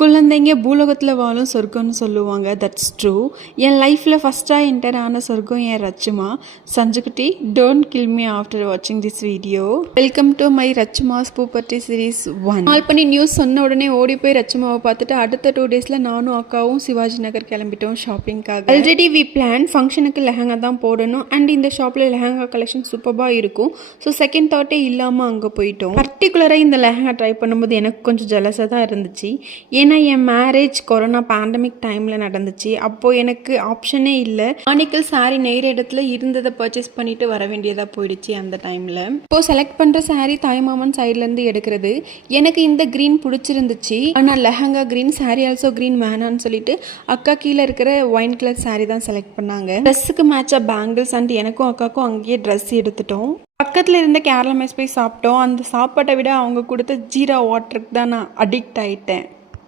குழந்தைங்க பூலோகத்தில் வாழும் சொர்க்கம்னு சொல்லுவாங்க. That's true. என் லைஃப்பில் ஃபஸ்ட்டாக என்டர் ஆன சொர்க்கம் என் Rachuma. Sanjukutty, don't kill me after வாட்சிங் this video. Welcome to my Rachuma's puberty series 1. Call பண்ணி நியூஸ் சொன்ன உடனே ஓடி போய் ரச்சுமாவை பார்த்துட்டு அடுத்த 2 டேஸில் நானும் அக்காவும் சிவாஜி நகர் கிளம்பிட்டோம் ஷாப்பிங்காக. ஆல்ரெடி வி பிளான் ஃபங்க்ஷனுக்கு லெஹங்கா தான் போடணும் அண்ட் இந்த ஷாப்பில் லெஹங்கா கலெக்ஷன் சூப்பராக இருக்கும். ஸோ செகண்ட் தாட்டே இல்லாமல் அங்கே போயிட்டோம். பர்டிகுலராக இந்த லெஹங்கா ட்ரை பண்ணும்போது எனக்கு கொஞ்சம் ஜலஸாக தான் இருந்துச்சு. ஏன்னா என் மேரேஜ் கொரோனா பேண்டமிக் டைமில் நடந்துச்சு. அப்போது எனக்கு ஆப்ஷனே இல்லை. ஆணிக்கல் சாரீ நெய்கிற இடத்துல இருந்ததை பர்ச்சேஸ் பண்ணிட்டு வர வேண்டியதாக போயிடுச்சு அந்த டைமில். இப்போது செலக்ட் பண்ணுற சாரீ தாய்மாமன் சைட்லேருந்து எடுக்கிறது. எனக்கு இந்த க்ரீன் பிடிச்சிருந்துச்சு. ஆனால் lehenga green, sari also green வேணான்னு சொல்லிட்டு அக்கா கீழே இருக்கிற ஒயின் கலர் சாரீ தான் செலக்ட் பண்ணாங்க. ட்ரெஸ்ஸுக்கு மேட்சாக பேங்கிள்ஸ் அண்ட் எனக்கும் அக்காவுக்கும் அங்கேயே ட்ரெஸ் எடுத்துட்டோம். பக்கத்தில் இருந்த கேரளா மெஸ் போய் சாப்பிட்டோம். அந்த சாப்பாட்டை விட அவங்க கொடுத்த ஜீரா வாட்டருக்கு தான் நான் அடிக்ட் ஆகிட்டேன்.